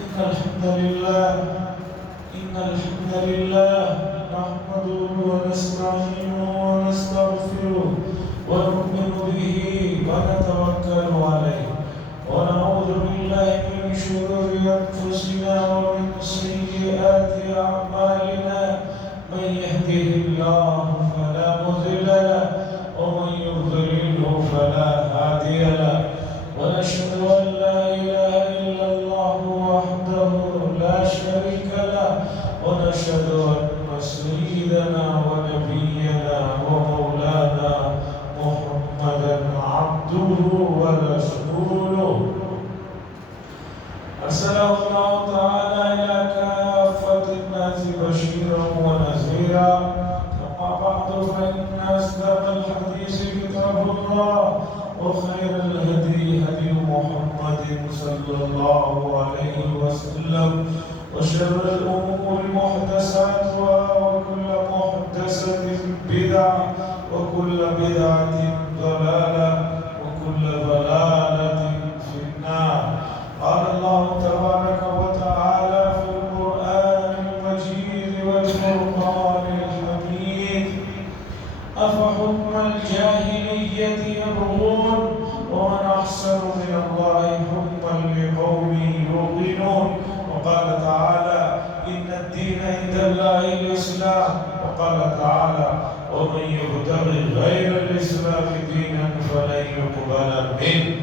إن الحمد لله نحمده ونستعينه ونستغفره ونؤمن به ونتوكل عليه ونعوذ بالله من شرور أنفسنا ومن سيئات أعمالنا من يهده الله فلا مضل له ومن يضلله فلا هادي له ونشهد أن لا إله إلا الله وحده لا شريك له ونشهد أن سيدنا ونبينا ومولانا محمدا عبده ورسوله أرسله الله تعالى إلى كافة الناس بشيرا ونذيرا أما بعد فإن أصدق الحديث كتاب الله وخير الهدي هدي محمد صلى الله عليه وسلم وشر الأمور محدثاتها وكل محدثة بدعة وكل بدعة ضلالة وكل ضلالة في النار. قال الله تبارك وتعالى في القرآن المجيد والفرقان الحميد أفحكم الجاهلية يبغون ومن أحسن من الله حكما لقوم يوقنون. وقال تعالى إن الدين عند الله الإسلام. وقال تعالى ومن يبتغي غير الإسلام دينا فلن يقبل منه.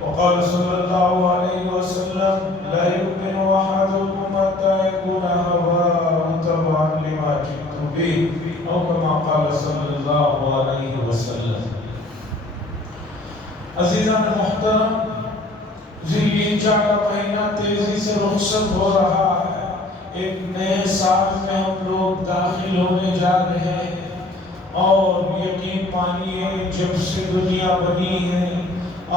وقال صلى الله عليه وسلم لا يؤمن أحدكم حتى يكون هواه تبعا لما جئت به أو كما قال صلى الله عليه وسلم. عزیزان محترم، ذوالحجہ کا مہینہ تیزی سے رخصت ہو رہا ہے. ایک نئے سال میں ہم لوگ داخل ہونے جا رہے ہیں اور یقین مانیے جب سے دنیا بنی ہے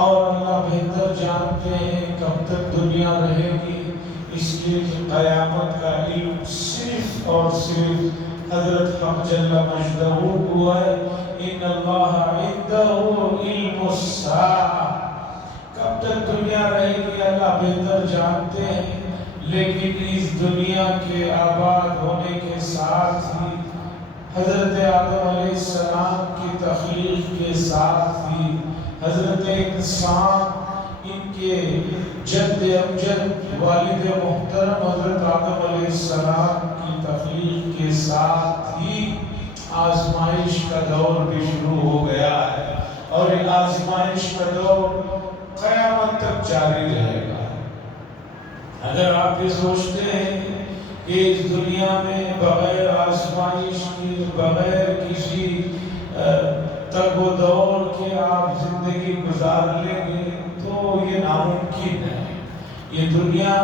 اور اللہ بہتر جانتے ہیں کب تک دنیا رہے گی، اس لیے کہ قیامت کا علم صرف اور صرف حضرت حق جل مجدہ کو ہے. ان اللہ عنده علم الساعہ، کب تک دنیا رہے گی اللہ بہتر جانتے ہیں. لیکن اس دنیا کے آباد ہونے کے ساتھ ہی حضرت آدم علیہ السلام کی تخلیق کے ساتھ ہی حضرت انسان ان کے جد امجد والد محترم حضرت آدم علیہ السلام کی تخلیق کے ساتھ ہی آزمائش کا دور بھی شروع ہو گیا ہے اور یہ آزمائش کا دور قیامت تک جاری رہے گا. اگر آپ یہ سوچتے ہیں کہ اس دنیا میں بغیر آزمائش کی، بغیر کسی تگ و دور کے آپ زندگی گزار لیں گے تو یہ ناممکن ہے. یہ دنیا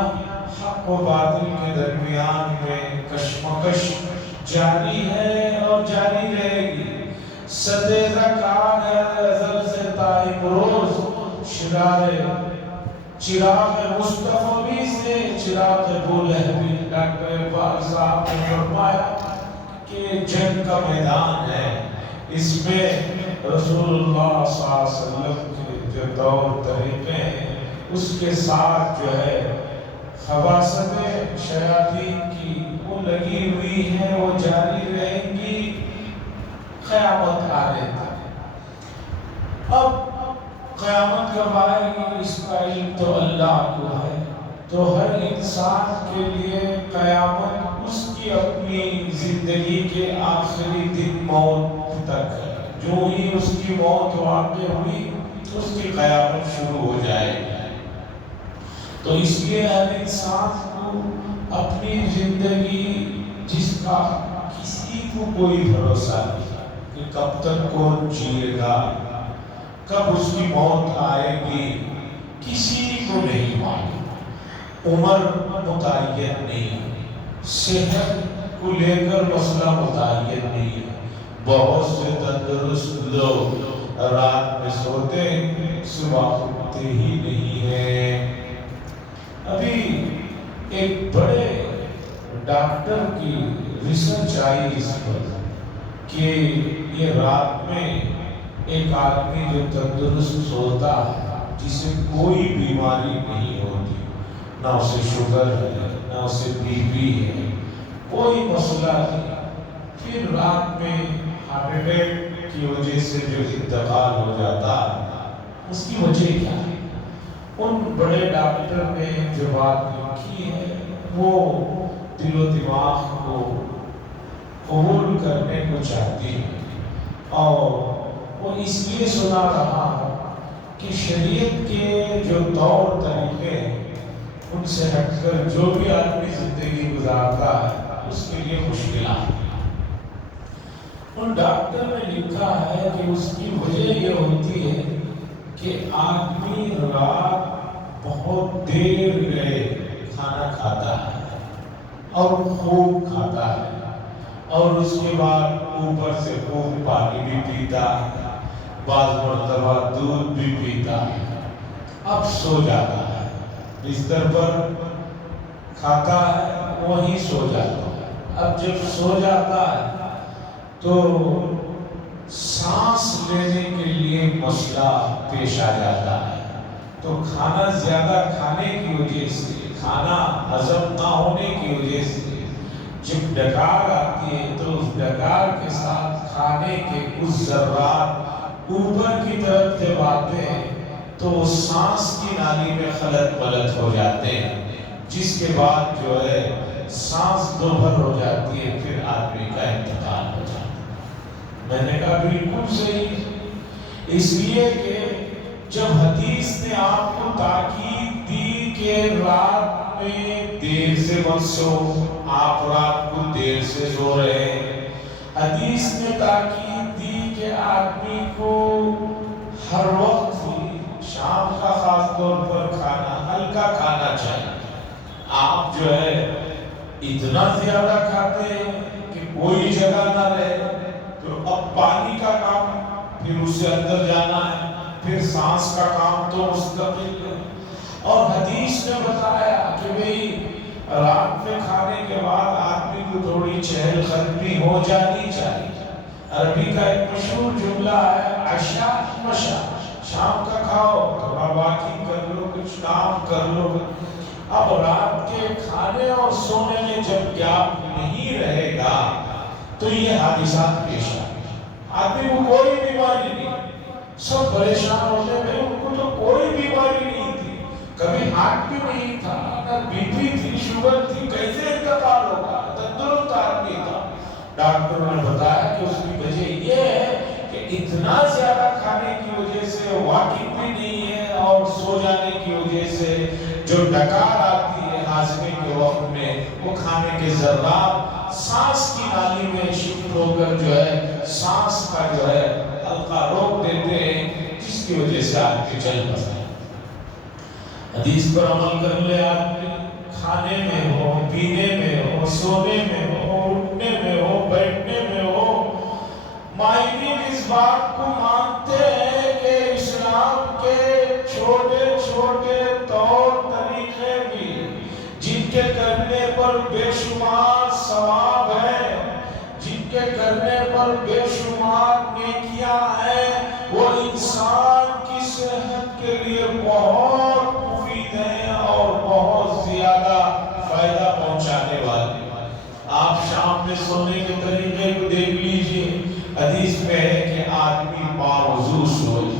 حق و باطل کے درمیان میں کشمکش جاری ہے اور جاری رہے گی. صدِ زکان ہے ازل سے تا امروز، چراغ مصطفی سے چراغ بولہبی. ڈاکٹر اقبال صاحب نے فرمایا کہ جنگ کا میدان ہے، اس میں رسول اللہ صلی اللہ علیہ وسلم کے جو طور طریقے ہیں اس کے ساتھ جو ہے خباثت شیاطین کی وہ لگی ہوئی ہیں، وہ جاری رہیں گی قیامت آنے تک. اب قیامت کب آئے گی اس کا علم تو اللہ کو ہے. تو ہر انسان کے لیے قیامت اس کی اپنی زندگی کے آخری دن موت تک ہے. جو ہی اس کی موت واقع ہوئی اس کی قیامت شروع ہو جائے گی. تو اس لیے ہر انسان کو اپنی زندگی جس کا کسی کو کوئی بھروسہ نہیں کہ کب تک کون جیے گا، کب اس کی موت آئے گی، کسی کو نہیں معلوم. عمر متعین نہیں، صحت کو لے کر مسئلہ متعین نہیں ہے. بہت سے تندرست لوگ رات میں سوتے صبح اٹھتے ہی نہیں ہیں. ابھی ایک بڑے ڈاکٹر کی ریسرچ آئی اس پر کہ یہ رات میں ایک آدمی جو تندرست سوتا ہے جسے کوئی بیماری نہیں ہوتی، نہ اسے شوگر ہے نہ اسے بی پی ہے، کوئی مسئلہ نہیں، پھر رات میں ہارٹ اٹیک کی وجہ سے جو انتقال ہو جاتا اس کی وجہ کیا ہے؟ ان بڑے ڈاکٹر نے جو بات لکھی ہے وہ دل و دماغ کو قبول کرنے کو چاہتی ہے، اور وہ اس لیے سنا رہا ہے کہ شریعت کے جو طور طریقے ہیں ان سے ہٹ کر جو بھی آدمی زندگی گزارتا ہے اس کے لیے مشکلات ہیں۔ ان ڈاکٹر نے لکھا ہے کہ اس کی وجہ یہ ہوتی ہے کہ آدمی رات بہت دیر گئے کھانا کھاتا ہے اور خوب کھاتا ہے، اور اس کے بعد اوپر سے خوب پانی بھی پیتا ہے، بعض مرتبہ دودھ بھی پیتا ہے، اب سو جاتا ہے، بستر پر کھاتا ہے وہیں سو جاتا ہے۔ اب جب سو جاتا ہے تو سانس لینے کے لیے مسئلہ پیش آ جاتا ہے، تو کھانا زیادہ کھانے کی وجہ سے، کھانا ہضم نہ ہونے کی وجہ سے جب ڈکار آتی ہے تو اس ڈکار کے ساتھ کھانے کے کچھ ذرات اوپر کی طرف جب آتے ہیں تو وہ سانس کی نالی میں خلط ملط ہو جاتے ہیں، جس کے بعد جو ہے سانس دوبھر ہو جاتی ہے، پھر آدمی کا انتقال ہو جاتا ہے۔ میں نے کہا بالکل صحیح، اس لیے کہ جب حدیث نے آپ کو تاکید دی کہ رات میں دیر سے مت سو، آپ رات کو دیر سے سو رہے ہیں، حدیث نے تاکید دی کہ آدمی کو ہر وقت شام کا خاص طور پر کھانا ہلکا کھانا چاہیے۔ آپ جو ہے اتنا زیادہ کھاتے ہیں کہ کوئی جگہ نہ رہے، تو اب پانی کا کام پھر اس سے اندر جانا ہے، پھر سانس کا کام تو مستقل ہے۔ اور حدیث نے بتایا کہ بھئی رات میں کھانے کے بعد آدمی کو تھوڑی چہل قدمی ہو جانی چاہیے۔ عربی کا ایک مشہور جملہ ہے عشاء مشاء، شام کا کھاؤ، تھوڑا واکنگ کر لو، کچھ کام کر لو۔ اب رات کے کھانے اور سونے میں جب گیپ نہیں رہے گا تو یہ حادثات پیش آئیں گے۔ آدمی کو کوئی بیماری نہیں، سب پریشان ہوتے ہیں، ان کو تو کوئی بیماری نہیں تھی، کبھی ہارٹ بھی نہیں تھا، نہ بی پی تھی، شوگر تھی، کیسے انتقال ہوگا؟ تندرست آدمی تھا۔ ڈاکٹروں نے بتایا کہ اس کی وجہ یہ ہے کہ اتنا زیادہ کھانے کی وجہ سے واکنگ بھی نہیں ہے، اور سو جانے کی وجہ سے جو ڈکار آتی ہے ہاضمے کے وقت میں، وہ کھانے کے ذرات سانس کی نالی میں شفٹ ہو کر جو ہے سانس کا جو ہے حلقہ روک دیتے ہیں، جس کی وجہ سے آدمی چل بسے۔ حدیث پر عمل کر لے آدمی، کھانے میں ہو، پینے میں ہو، سونے میں ہو، اٹھنے میں ہو، بیٹھنے میں ہو۔ ماہرین اس بات کو مانتے ہیں کہ اسلام کے چھوٹے چھوٹے طور طریقے بھی جن کے کرنے پر بے شمار ثواب ہے، جن کے کرنے پر بے شمار نیکیاں ہیں، وہ انسان کی صحت کے لیے بہت مفید ہیں اور بہت زیادہ فائدہ پہنچانے والے۔ آپ شام میں سونے کے طریقے کو دیکھ لیجئے، حدیث میں ہے کہ آدمی باوضو سوئے۔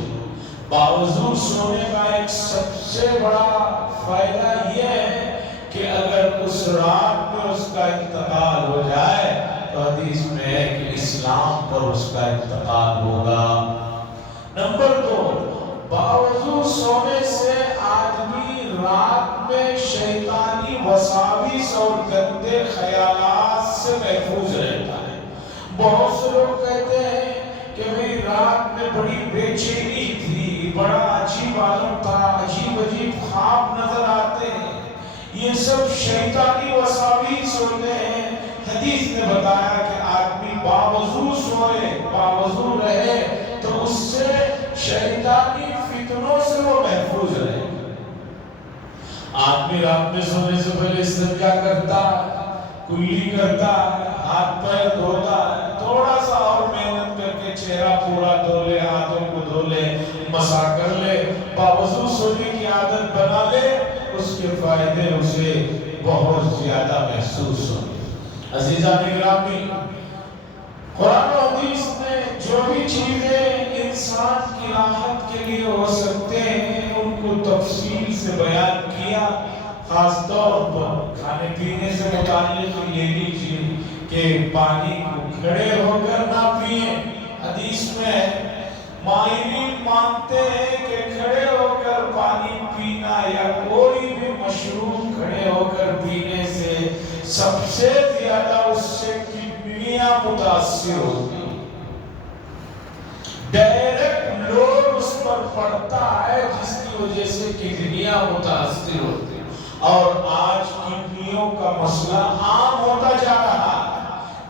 باوضو سونے کا ایک سب سے بڑا فائدہ یہ ہے کہ اگر اس رات میں اس کا انتقال ہو جائے تو حدیث میں ہے کہ اسلام پر اس کا انتقال ہوگا۔ نمبر 2، باوضو سونے سے آدمی رات میں شیطانی وساوس اور گندے خیالات سے محفوظ رہتا ہے۔ بہت سے لوگ کہتے ہیں کہ بھئی رات میں بڑی بے چینی تھی، بڑا عجیب عالم تھا، عجیب عجیب خواب نظر آتے ہیں، یہ سب شیطانی وساوس ہوتے ہیں۔ حدیث نے بتایا کہ آدمی باوضو سوئے، باوضو رہے تو اس سے شیطانی فتنوں سے وہ محفوظ رہے۔ آدمی رات میں سونے سے پہلے استنجا کرتا ہے، کلی کرتا ہے، ہاتھ پیر دھوتا ہے، تھوڑا سا اور محنت کر کے چہرہ پورا دھو لے، ہاتھوں کو دھو لے، مسح کر لے، باوضو سونے کی عادت بنا لے، اس کے فائدے اسے بہت زیادہ محسوس ہوں گے۔ عزیزان گرامی، قرآن و حدیث میں جو بھی چیزیں انسان کی راحت کے لیے ہو سکتے ہیں ان کو تفصیل سے بیان کیا۔ خاص طور پر کھانے پینے سے متعلق یہ لیجیے کہ پانی کو کھڑے ہو کر نہ پئیں۔ حدیث میں ماہرین مانتے ہیں کہ کھڑے ہو کر پانی پینا یا کوئی بھی مشروب کھڑے ہو کر پینے سے سب سے زیادہ اس سے کڈنیاں متاثر ہوتی ہیں۔ ڈائریکٹ لوڈ اس پر پڑتا ہے جس کی وجہ سے کڈنیاں متاثر ہوتی ہیں، اور آج کڈنیوں کا مسئلہ عام ہوتا جا رہا ہے۔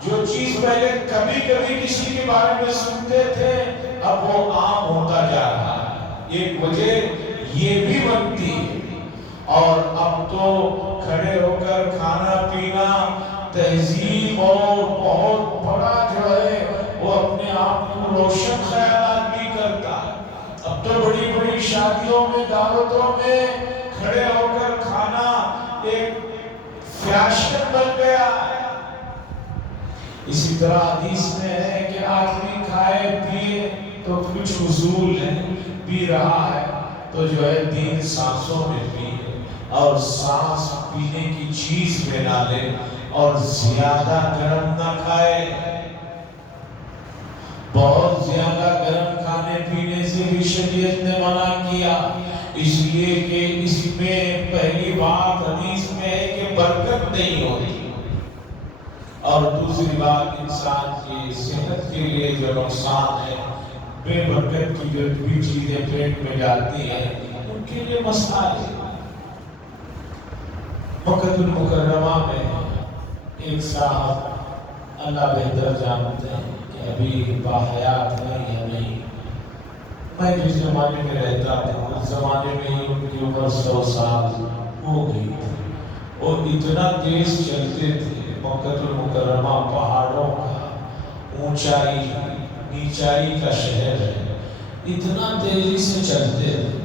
جو چیز پہلے کبھی کبھی کسی کے بارے میں سنتے تھے اب وہ عام ہوتا جا رہا ہے۔ ایک وجہ یہ بھی بنتی ہے، اور اب تو کھڑے ہو کر کھانا پینا تہذیب اور بہت بڑا جو ہے وہ اپنے آپ کو روشن خیالات بھی کرتا ہے۔ اب تو بڑی بڑی شادیوں میں دعوتوں میں کھڑے ہو کر کھانا ایک فیشن بن گیا ہے۔ اسی طرح حدیث میں ہے کہ آدمی کھائے پیے تو کچھ حضول ہے، پی رہا ہے تو جو ہے 3 سانسوں میں پیے، اور سانس پینے کی چیز میں نہ لے، اور زیادہ گرم نہ کھائے۔ بہت زیادہ گرم کھانے پینے سے بھی شریعت نے منع کیا، اس لیے کہ اس میں پہلی بات حدیث میں ہے کہ برکت نہیں ہوتی، اور دوسری بات انسان کی صحت کے لیے جو نقصان ہے، بے برکت کی جو بھی چیزیں پیٹ میں جاتی ہیں ان کے لیے مسئلہ ہے۔ مکہ المکرمہ میں ایک صاحب، اللہ بہتر جانتے ہیں کہ ابھی باحیات نہیں ہے، نہیں، میں جس زمانے میں رہتا تھا اس زمانے میں ہی ان کی عمر 100 سال ہو گئی تھی، اور اتنا تیز چلتے تھے۔ مکہ المکرمہ پہاڑوں کا اونچائی نیچائی کا شہر ہے، اتنا تیزی سے چلتے تھے۔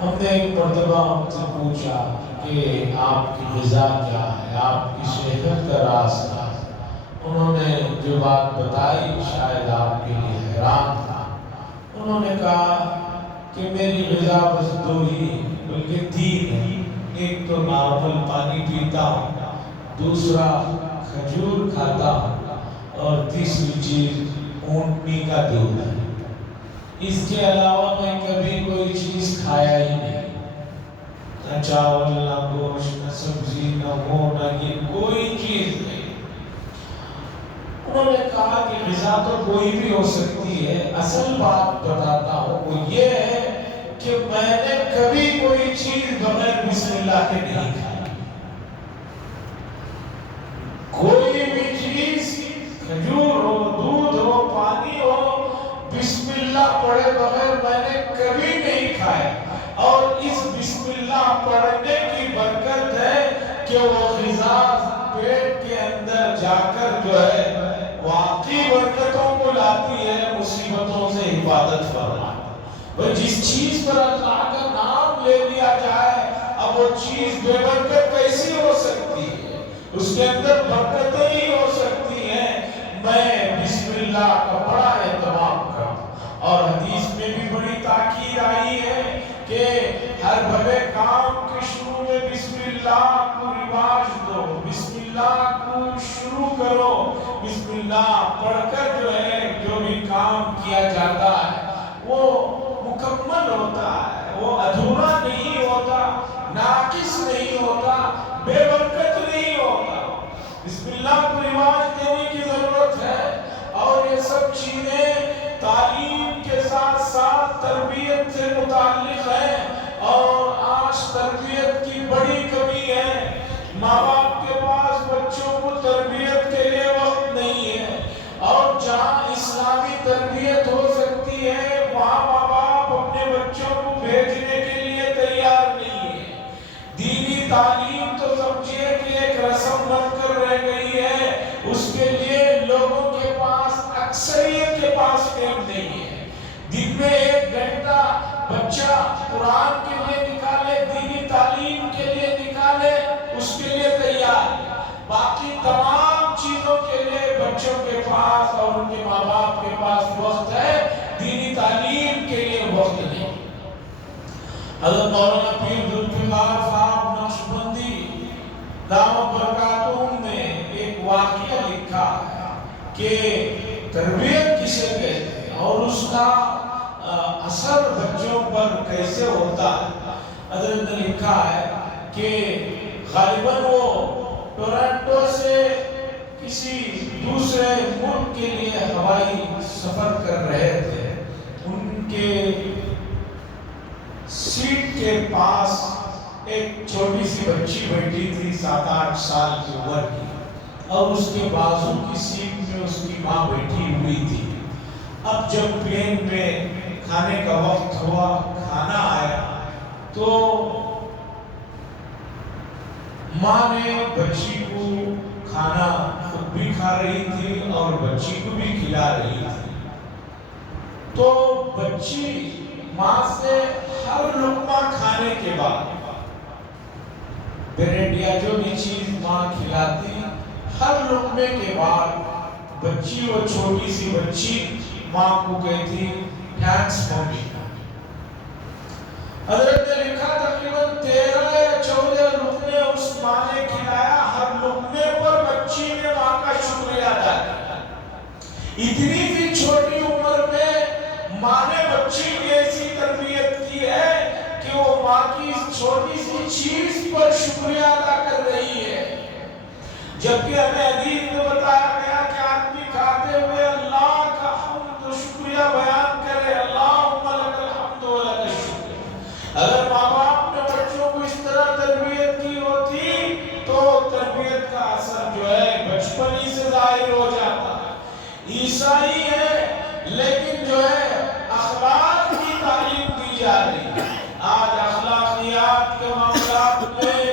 ہم نے ایک مرتبہ ہم سے پوچھا کہ آپ کی غذا کیا ہے، آپ کی صحت کا راز کیا ہے؟ انہوں نے جو بات بتائی شاید آپ کے لیے حیران تھا۔ انہوں نے کہا کہ میری غذا بس 2 ہی بلکہ 3 ہے۔ ایک تو نارمل پانی پیتا ہوں، دوسرا کھجور کھاتا ہوں، اور تیسری چیز اونٹنی کا دودھ ہے۔ اس کے علاوہ میں کبھی کوئی چیز کھایا ہی نہیں، نہ چاول، نہ گوشت، نہ سبزی، نہ وہ، نہ یہ، کوئی چیز نہیں۔ انہوں نے کہا کہ غذا تو کوئی بھی ہو سکتی ہے، اصل بات بتاتا ہوں وہ یہ ہے کہ میں نے کبھی کوئی چیز بغیر بسم اللہ کے نہیں کھائی۔ کوئی بھی چیز، کھجور ہو، دودھ ہو، پانی ہو، بسم اللہ پڑھے بغیر میں نے کبھی نہیں کھایا۔ اور اس بسم اللہ پڑھنے کی برکت ہے کہ وہ غذا پیٹ کے اندر جا کر جو ہے واقعی برکتوں کو لاتی ہے، مصیبتوں سے حفاظت فرماتی ہے۔ جس چیز پر اللہ کا نام لے لیا جائے اب وہ چیز بے برکت کیسی ہو سکتی ہے؟ اس کے اندر برکتیں ہی ہو سکتی ہیں۔ میں بسم اللہ کا بڑا اہتمام کرتا ہوں، اور حدیث میں بھی بڑی تاکید آئی ہے کہ ہر بھلے کام کے شروع میں بسم اللہ کو رواج دو، بسم اللہ کو شروع کرو، بسم اللہ پڑھ کر جو ہے جو بھی کام کیا جاتا ہے وہ مکمل ہوتا ہے، وہ ادھورا نہیں ہوتا، ناقص نہیں ہوتا، بے برکت نہیں ہوتا۔ بسم اللہ کو رواج دینے کی ضرورت ہے، اور یہ سب چیزیں تعلیم کے ساتھ ساتھ تربیت سے متعلق ہیں، اور آج تربیت کی بڑی کمی ہے۔ ماں باپ کے پاس بچوں کو تربیت کے لیے وقت نہیں ہے، اور جہاں اسلامی تربیت ہو سکتی ہے وہاں ماں باپ اپنے بچوں کو بھیجنے کے لیے تیار نہیں ہے۔ دینی تعلیم تو سمجھیے کہ ایک رسم بن کر رہ گئی ہے، اس کے لیے لوگوں کے پاس، اکثریت کے پاس ٹائم نہیں ہے۔ دن میں 1 گھنٹہ بچہ قرآن کے لیے نکالے، پاس اور ان کے ماں باپ کے پاس وقت ہے، دینی تعلیم کے لیے وقت نہیں۔ حضرت مولانا پیر ذوالفقار صاحب نقشبندی دامت برکاتہم نے ایک واقعہ لکھا ہے کہ تربیت کسے کہتے ہیں اور اس کا اثر بچوں پر کیسے ہوتا ہے۔ حضرت نے لکھا ہے کہ غالباً وہ ٹورنٹو سے کسی دوسرے ملک کے لیے ہوائی سفر کر رہے تھے۔ ان کے سیٹ کے پاس ایک چھوٹی سی بچی بیٹھی تھی 7-8 سال کی عمر کی، اور اس کے بازو کی سیٹ میں اس کی ماں بیٹھی ہوئی تھی۔ اب جب پلین میں کھانے کا وقت ہوا، کھانا آیا، تو ماں نے بچی کو کھانا خود بھی کھا رہی تھی اور بچی کو بھی کھلا رہی تھی۔ تو بچی ماں سے ہر لقمہ کھانے کے بعد، بریڈ یا جو بھی چیز ماں کھلاتی، ہر لقمے کے بعد بچی، وہ چھوٹی سی بچی ماں کو کہتی تھینکس ممی۔ حضرت نے لکھا تقریباً 13 یا 14 لقمے اس ماں نے کھلایا، ہر لقمے پر بچی نے ماں کا شکریہ ادا کیا۔ اتنی سی چھوٹی عمر میں ماں نے بچی کی ایسی تربیت کی ہے کہ وہ ماں کی اس چھوٹی سی چیز پر شکریہ ادا کر رہی ہے۔ جبکہ ہمیں حدیث میں بتایا گیا کہ آدمی کھاتے ہوئے اللہ کا حمد و شکریہ بیان کرے، اللہم لک الحمد و لک الشکر۔ اگر ماں باپ نے بچوں کو اس طرح تربیت کی ہوتی تو تربیت کا اثر جو ہے بچپن ہی سے ظاہر ہو جاتا ہے۔ عیسائی ہے لیکن جو ہے اخلاق کی تعلیم دی جا رہی ہے۔ آج اخلاقیات کے معاملات میں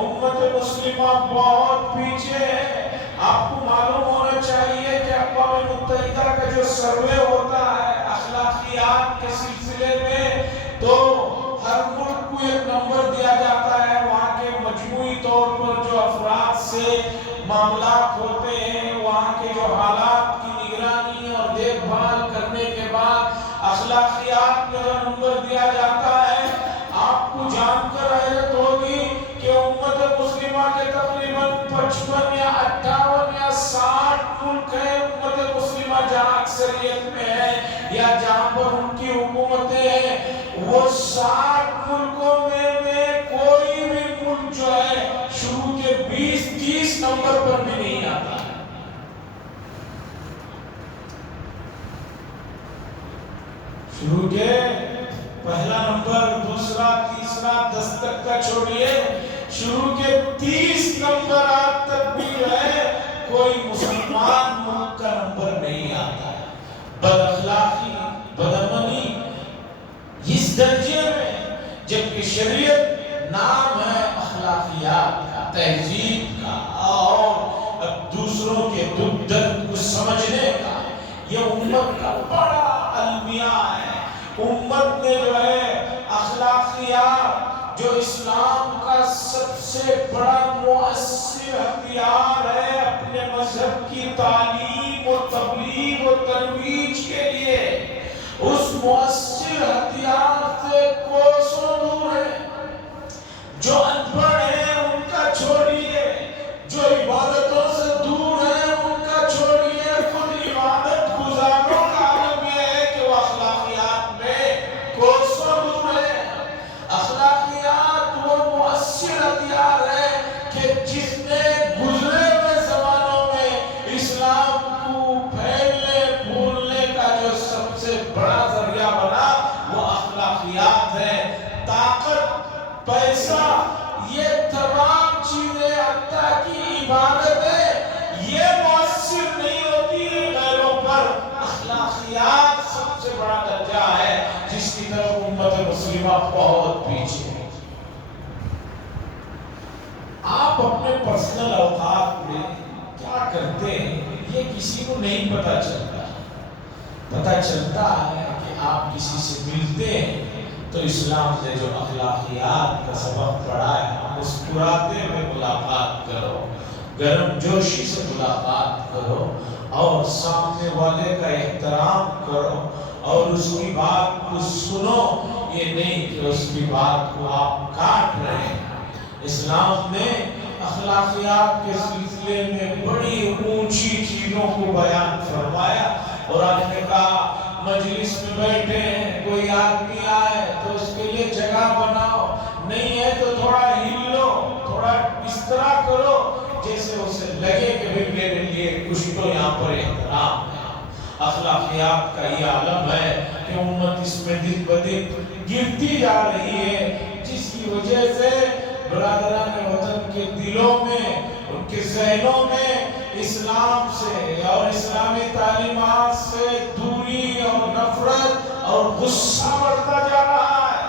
امت مسلمہ بہت پیچھے ہے۔ آپ کو معلوم ہونا چاہیے کہ اقوام متحدہ کا جو سروے ہوتا ہے اخلاقیات کے سلسلے میں، تو ہر ملک کو ایک نمبر دیا جاتا ہے، وہاں کے مجموعی طور پر جو افراد سے معاملات ہوتے ہیں، وہاں کے جو حالات کی نگرانی اور دیکھ بھال کرنے کے بعد اخلاقیات میں جو نمبر دیا جاتا ہے، آپ کو جان کر حیرت ہوگی کہ امت مسلمہ کے تقریباً 55 یا 58 یا 60 ملک ہیں امت مسلمہ جہاں اکثریت میں ہے یا جہاں پر ان کی حکومتیں ہیں۔ وہ 60 ملکوں میں کوئی بھی ملک جو ہے شروع کے 20-30 نمبر پر بھی نہیں آتا ہے۔ شروع کے پہلا نمبر، دوسرا، تیسرا، 10 تک کا چھوڑیے، شروع کے 30 نمبرات تک بھی جو ہے کوئی مسلمان ملک کا نمبر نہیں آتا ہے۔ بد اخلاقی، بدامنی اس درجے میں، جبکہ شریعت نام ہے اخلاقیات کا، تہذیب کا اور دوسروں کے دکھ درد کو سمجھنے کا، یہ امت کا بڑا المیہ ہے۔ امت نے جو ہے اخلاقیات جو اسلام کا سب سے بڑا مؤثر ہتھیار ہے اپنے مذہب کی تعلیم و تبلیغ و ترویج کے لیے، اس مؤثر ہتھیار سے کوسوں دور ہے۔ جو ان پڑھ ہیں ان کا چھوڑیے، جو عبادتوں سے دور ہیں ان کا چھوڑیے، خود عبادت گزاروں کا عالم یہ ہے کہ وہ اخلاقیات میں کوسوں دور ہے۔ اخلاقیات وہ مؤثر ہتھیار ہے کہ جس نے گزرے ہوئے زمانوں میں اسلام کو پھیلنے پھولنے کا جو سب سے بڑا ذریعہ بنا وہ اخلاقیات ہے۔ طاقت، پیسہ، یہ تمام چیزیں حتیٰ کی عبادتیں یہ مؤثر نہیں ہوتی غیروں پر، اخلاقیات سب سے بڑا درجہ ہے جس کی طرف امت مسلمہ بہت پیچھے ہے۔ آپ اپنے پرسنل اوقات میں کیا کرتے ہیں یہ کسی کو نہیں پتا چلتا۔ پتا چلتا ہے کہ آپ کسی سے ملتے ہیں تو اسلام نے جو اخلاقیات کا سبق پڑھایا، مسکراتے ہوئے ملاقات کرو، گرم جوشی سے ملاقات کرو اور سامنے والے کا احترام کرو اور اس کی بات کو سنو، یہ نہیں کہ اس کی بات کو آپ کاٹ رہے ہیں۔ اسلام نے اخلاقیات کے سلسلے میں بڑی اونچی چیزوں کو بیان فرمایا، اور آپ نے کہا مجلس میں بیٹھے ہیں، کوئی آدمی آئے تو اس کے لیے جگہ بناؤ، نہیں ہے تو تھوڑا ہل لو، تھوڑا اس طرح کرو جیسے اسے لگے کہ بھی میرے لیے کچھ تو یہاں پر احترام ہے۔ اخلاقیات کا یہ عالم ہے کہ امت اس میں دن بدن گرتی جا رہی ہے، جس کی وجہ سے برادران وطن کے دلوں میں، ان کے ذہنوں میں اسلام سے اور اسلامی تعلیمات سے دوری اور نفرت اور غصہ بڑھتا جا رہا ہے۔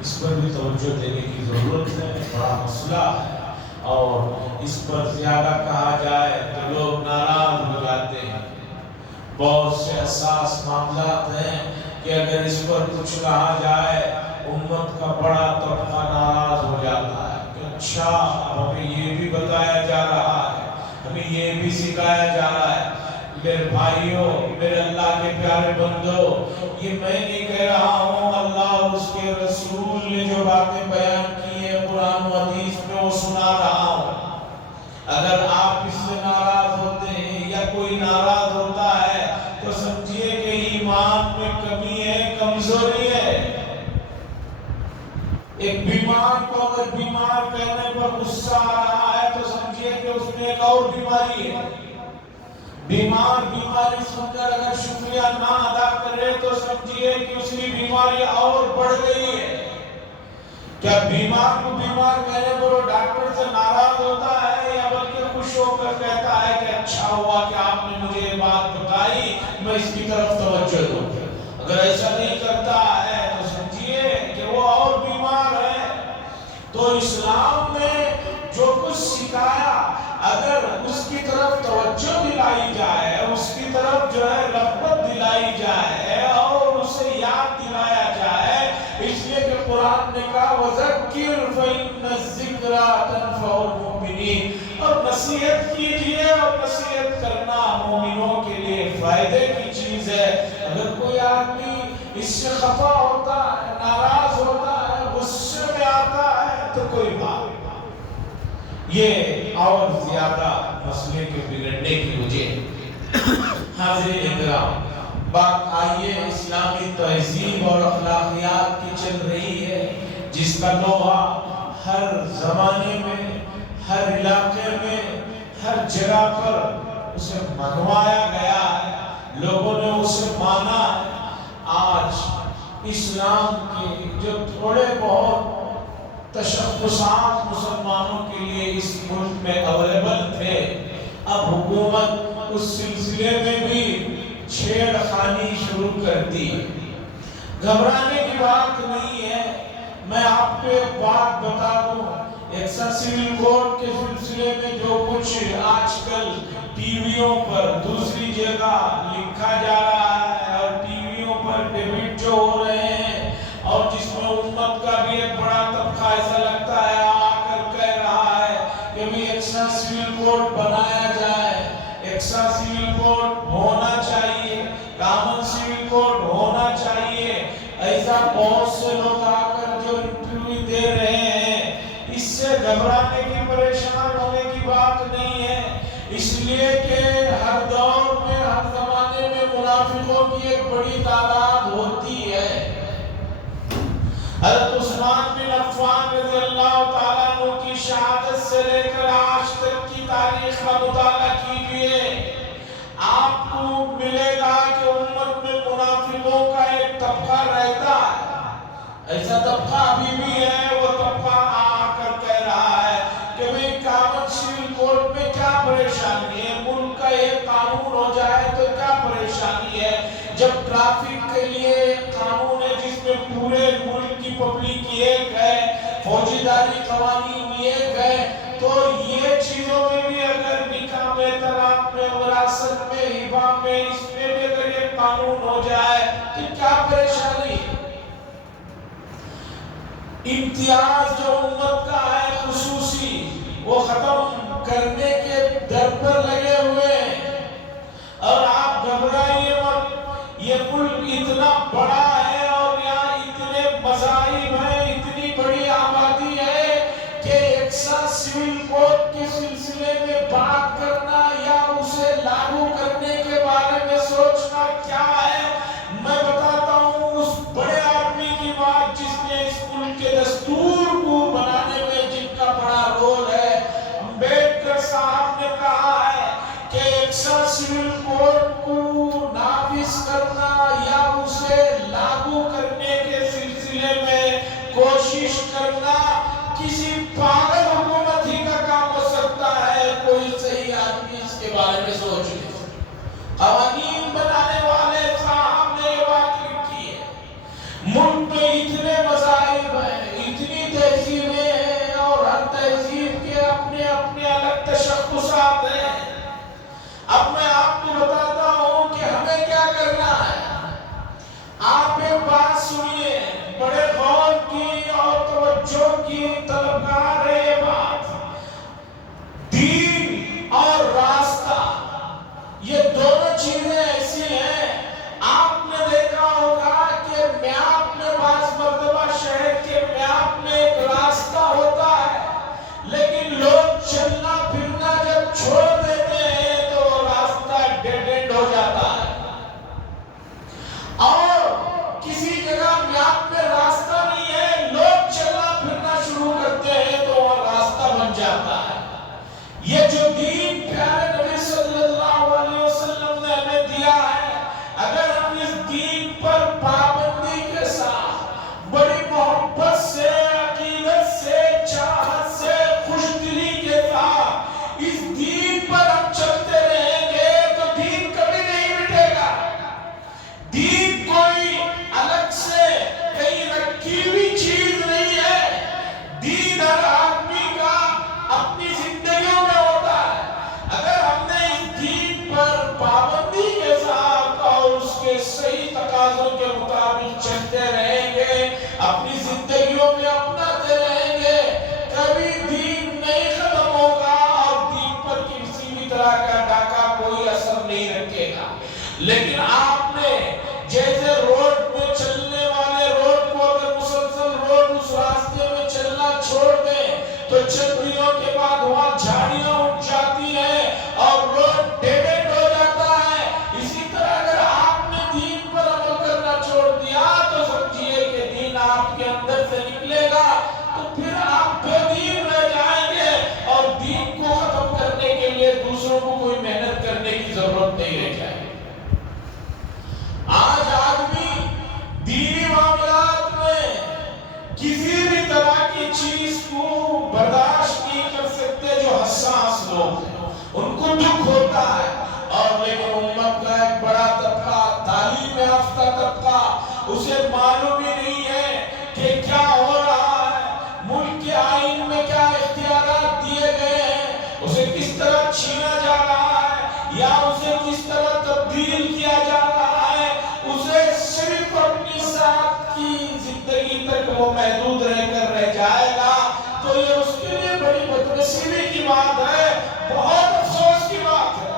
اس پر بھی توجہ دینے کی ضرورت ہے، بڑا مسئلہ ہے، اور اس پر زیادہ کہا جائے تو لوگ ناراض ہو جاتے ہیں۔ بہت سے حساس معاملات ہیں کہ اگر اس پر کچھ کہا جائے امت کا بڑا طبقہ ناراض ہو جاتا ہے کہ اچھا ہمیں یہ بھی بتایا جا رہا ہے، ہمیں یہ بھی سکھایا جا رہا ہے۔ میرے بھائیوں، میرے اللہ کے پیارے بندو، یہ میں نہیں کہہ رہا ہوں، اللہ اور اس کے رسول نے جو باتیں بیان کی ہیں قرآن و حدیث میں وہ سنا رہا ہوں۔ اگر آپ اس سے ناراض ہوتے ہیں یا کوئی ناراض ہوتا ہے تو سمجھیے کہ ایمان میں کمی ہے، کمزوری ہے۔ ایک بیمار کو اگر بیمار کہنے پر غصہ آ رہا ہے تو سمجھیے کہ اس میں ایک اور بیماری ہے۔ بیمار بیماری سن کر اگر شکریہ نہ ادا کرے تو سمجھیے کہ اس کی بیماری اور بڑھ گئی ہے۔ کیا بیمار کو بیمار کہنے پر وہ ڈاکٹر سے ناراض ہوتا ہے یا بلکہ خوش ہو کر کہتا ہے کہ اچھا ہوا کہ آپ نے مجھے یہ بات بتائی، میں اس کی طرف توجہ دوں؟ اگر ایسا نہیں کرتا ہے تو سمجھیے کہ وہ اور بیمار ہے۔ تو اسلام نے جو کچھ سکھایا اگر اس کی طرف توجہ دلائی جائے، اس کی طرف جو ہے رغبت دلائی جائے اور اسے یاد دلایا جائے، اس لیے کہ قرآن نے کہا وَذَكِّرْ فَإِنَّ الذِّكْرَىٰ تَنفَعُ الْمُؤْمِنِينَ، اور نصیحت کیجئے، اور نصیحت کرنا مومنوں کے لیے فائدے کی چیز ہے۔ اگر کوئی آدمی اس سے خفا ہوتا ہے، ناراض ہوتا ہے، غصے میں آتا ہے تو کوئی بات، یہ اور زیادہ مسئلے کے بگڑنے کی وجہ۔ حاضرین اکرام، بات آئیے اسلامی تہذیب اور اخلاقیات کی چل رہی ہے، جس کا لوہا ہر زمانے میں، ہر علاقے میں، ہر جگہ پر اسے منوایا گیا ہے، لوگوں نے اسے مانا ہے۔ آج اسلام کے جو تھوڑے بہت تشخصات مسلمانوں کے لیے اس ملک میں اویلیبل تھے، اب حکومت اس سلسلے میں بھی چھیڑ خانی شروع کر دی۔ گھبرانے کی بات نہیں ہے، میں آپ کو ایک بات بتا دوں، ایکسا سیول کوڈ کے سلسلے میں جو کچھ آج کل ٹی ویوں پر دوسری جگہ لکھا جا رہا ہے اور ٹی ویوں پر ڈیبیٹ جو ہو رہے ہیں، اور جس میں امت کا بھی ایک بڑا طبقہ ایسا لگتا ہے آ کر کہہ رہا ہے کہ بھی ایکسا سیول کوڈ بنایا جائے، ایکسا سیول کوڈ ہونا چاہیے، کامن سیول کوڈ ہونا چاہیے، ایسا بہت سے لوگ آ کر جو انٹرویو دے رہے ہیں، اس سے گھبرانے کی، پریشان ہونے کی بات نہیں ہے، اس لیے کہ ہر دور میں، ہر زمانے میں منافقوں کی ایک بڑی تعداد ہوتی ہے۔ حضرت عثمان بن عفان رضی اللہ تعالیٰ عنہ کی شہادت سے لے کر آج تک کی تاریخ کا مطالعہ کیجئے، آپ کو ملے گا کہ امت میں منافقوں کا ایک طبقہ رہتا ہے، ایسا طبقہ ابھی بھی ہے، وہ طبقہ آ کر کہہ رہا ہے کہ بھئی کامن سیول کوڈ میں کیا پریشانی ہے، ملک کا ایک قانون ہو جائے تو کیا پریشانی ہے، جب ٹریفک کے لیے ایک قانون ہے جس میں پورے ملک کی پبلک ایک ہے، فوجداری قوانین ایک ہے، تو یہ چیزوں میں بھی اگر نکاح میں، طلاق میں، وراثت میں، ہبہ میں، اس میں بھی اگر یہ قانون ہو جائے تو کیا پریشانی ہے؟ امتیاز جو امت کا ہے خصوصی وہ ختم کرنے کے در پر لگے ہوئے ہیں۔ اور آپ گھبرائیے مت، یہ ملک اتنا بڑا ہے اور یہاں اتنے مذاہب ہیں، اتنی بڑی آبادی ہے کہ یکساں سول کوڈ کے سلسلے میں بات کرنا یا اسے لاگو کرنے کے بارے میں سوچنا کیا ہے۔ میں بتاتا ہوں اس بڑے آدمی کی بات جس نے اس ملک کے دستور کو بنانے میں جن کا بڑا رول ہے۔ امبیڈکر صاحب نے کہا ہے کہ یکساں سول کوڈ کو نافذ کرنا یا اسے لاگو کرنے کے سلسلے میں کوشش کرنا کسی پاگل حکومت ہی کا کام ہو سکتا ہے، کوئی صحیح آدمی اس کے بارے میں سوچ لے۔ قوانین بنانے والے صاحب نے یہ بات لکھی ہے، ملک میں اتنے مذاہب ہیں، اتنی تہذیبیں ہیں اور ہر تہذیب کے اپنے اپنے الگ تشخصات ہیں۔ اب میں آپ کو بتاتا ہوں کہ ہمیں کیا کرنا ہے۔ آپ ایک بات سنیے، بڑے غور کی اور توجہ کی طلبگار ہے یہ بات۔ دین اور راستہ یہ دونوں چیزیں ایسی ہیں، آپ نے دیکھا ہوگا کہ میاپ میں بعض مرتبہ شہر کے میاپ میں ایک راستہ ہوتا ہے، لیکن لوگ چلنا پھرنا جب چھوڑ دیتے ہیں تو راستہ ڈیڈ اینڈ ہو جاتا ہے۔ اور کسی جگہ میاپ میں راستہ نہیں ہے، لوگ چلنا پھرنا شروع کرتے ہیں تو وہ راستہ بن جاتا ہے۔ یہ جو دین پیارے نبی صلی اللہ علیہ وسلم نے ہمیں دیا ہے، اگر ہم اس دین پر پابندی کے ساتھ بڑی محبت سے، عقیدت سے، چاہت سے، خوش دلی کے ساتھ اس دین پر ہم چلتے رہیں گے تو دین کبھی نہیں مٹے گا۔ دین کوئی الگ سے کہیں رکھی ہوئی چیز نہیں ہے، دین ہر آدمی کا اپنی زندگیوں میں ہوتا ہے۔ اگر ہم نے اس دین پر پابندی کے ساتھ اور اس کے صحیح تقاضوں کے مطابق چلتے رہیں گے، اپنی زندگیوں میں اپناتے رہیں گے، کبھی دین نہیں ختم ہوگا اور دین پر کسی بھی طرح کا ڈاکہ کوئی اثر نہیں رکھے گا۔ لیکن آپ نے جیسے روڈ میں چلنے والے روڈ کو اگر مسلسل روڈ اس راستے میں چلنا چھوڑ دیں تو چند دنوں کے بعد وہاں جھاڑیاں اٹھ جاتی ہیں اور روڈ ڈیڈ اینڈ ہو جاتا ہے۔ اسی طرح اگر آپ نے دین پر عمل کرنا چھوڑ دیا تو سمجھیے کہ دین آپ کے اندر سے نکلے گا تو پھر آپ بے دین رہ جائیں گے اور دین کو ختم کرنے کے لیے دوسروں کو کوئی محنت کرنے کی ضرورت نہیں رہ جائے گی۔ آج آدمی دینی معاملات میں کسی بھی طرح کی چیز کو برداشت نہیں کر سکتے، جو حساس لوگ ہیں ان کو دکھ ہوتا ہے۔ اور لیکن امت کا ایک بڑا طبقہ، تعلیم یافتہ طبقہ، اسے معلوم ہی نہیں ہے کہ کیا ہو رہا ہے، ملک کے آئین میں کیا اختیارات دیے گئے ہیں، اسے کس طرح چھینا جا رہا ہے یا اسے کس طرح تبدیل کیا جا رہا ہے۔ اسے صرف اپنی ذات کی زندگی تک وہ محدود رہ کر رہ جائے گا تو یہ اس کے لیے بڑی بدنصیبی کی بات ہے، بہت افسوس کی بات ہے۔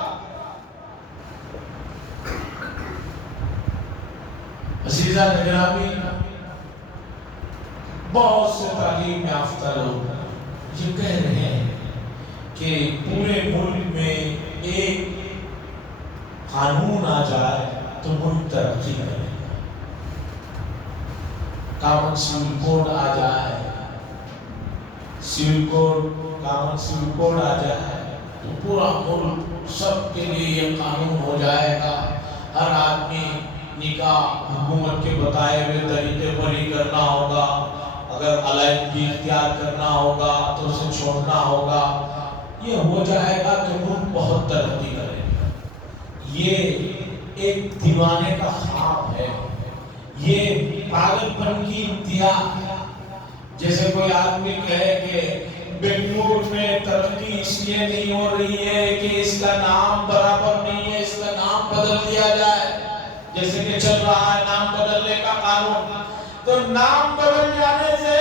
عزیزہ نگرامی، بہت سے تعلیم یافتہ لوگ یہ کہہ رہے ہیں کہ پورے ملک میں ایک قانون آ جائے تو ملک ترقی کرے گا، کامن سول کوڈ آ جائے، civil code, common civil code آ جائے تو پورا ملک سب کے لیے یہ قانون ہو جائے گا، ہر آدمی نکاح حکومت کے بتائے ہوئے طریقے پر ہی کرنا ہوگا، اگر علیحدگی اختیار کرنا ہوگا تو اسے چھوڑنا ہوگا، یہ ہو جائے گا تو ملک بہت ترقی کرے گا۔ یہ ایک دیوانے کا خواب ہے، یہ پاگل پن کی انتہا ہے۔ جیسے کوئی آدمی کہے کہ بنگلور میں ترقی اس لیے نہیں ہو رہی ہے کہ اس کا نام برابر نہیں ہے، اس کا نام بدل دیا جائے، جیسے کہ چل رہا ہے نام بدلنے کا قانون، تو نام بدل جانے سے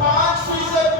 5%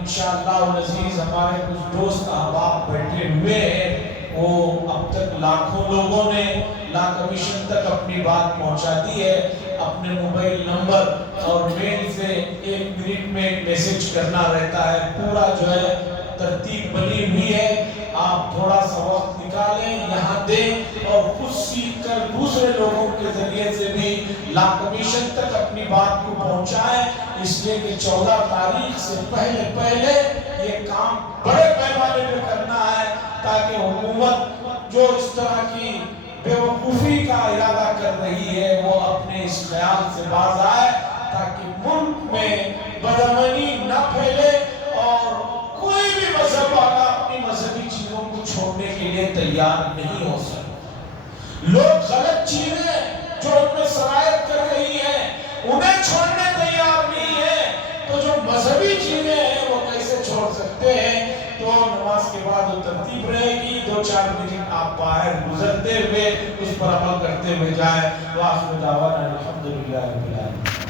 انشاءاللہ العزیز ہمارے کچھ دوست احباب بیٹھے ہوئے ہیں، وہ اب تک لاکھوں لوگوں نے لا کمیشن تک اپنی بات پہنچا دی ہے۔ اپنے موبائل نمبر اور میل سے 1 منٹ میں ایک میسج کرنا رہتا ہے، پورا جو ہے ترتیب بنی ہوئی ہے۔ آپ تھوڑا سا وقت نکالیں، یہاں دیں اور خود سیکھ کر دوسرے لوگوں کے ذریعے سے بھی لا کمیشن تک اپنی بات کو پہنچائیں، اس لیے کہ 14 تاریخ سے پہلے یہ کام بڑے پیمانے پہ کرنا ہے، تاکہ حکومت جو اس طرح کی بے وقوفی کا ارادہ کر رہی ہے وہ اپنے اس خیال سے باز آئے، تاکہ ملک میں بدامنی نہ پھیلے اور کوئی بھی مذہب والا اپنی مذہبی چیزوں کو چھوڑنے کے لیے تیار نہیں ہو سکتا۔ لوگ غلط چیزیں جو ان میں سرایت کر رہی ہیں انہیں چھوڑنے تیار نہیں ہیں، تو جو مذہبی چیزیں ہیں وہ کیسے چھوڑ سکتے ہیں؟ تو نماز کے بعد وہ ترتیب رہے گی، 2-4 منٹ آپ باہر گزرتے ہوئے اس پر عمل کرتے ہوئے جائیں۔ وآخر دعوانا الحمدللہ رب العالمین۔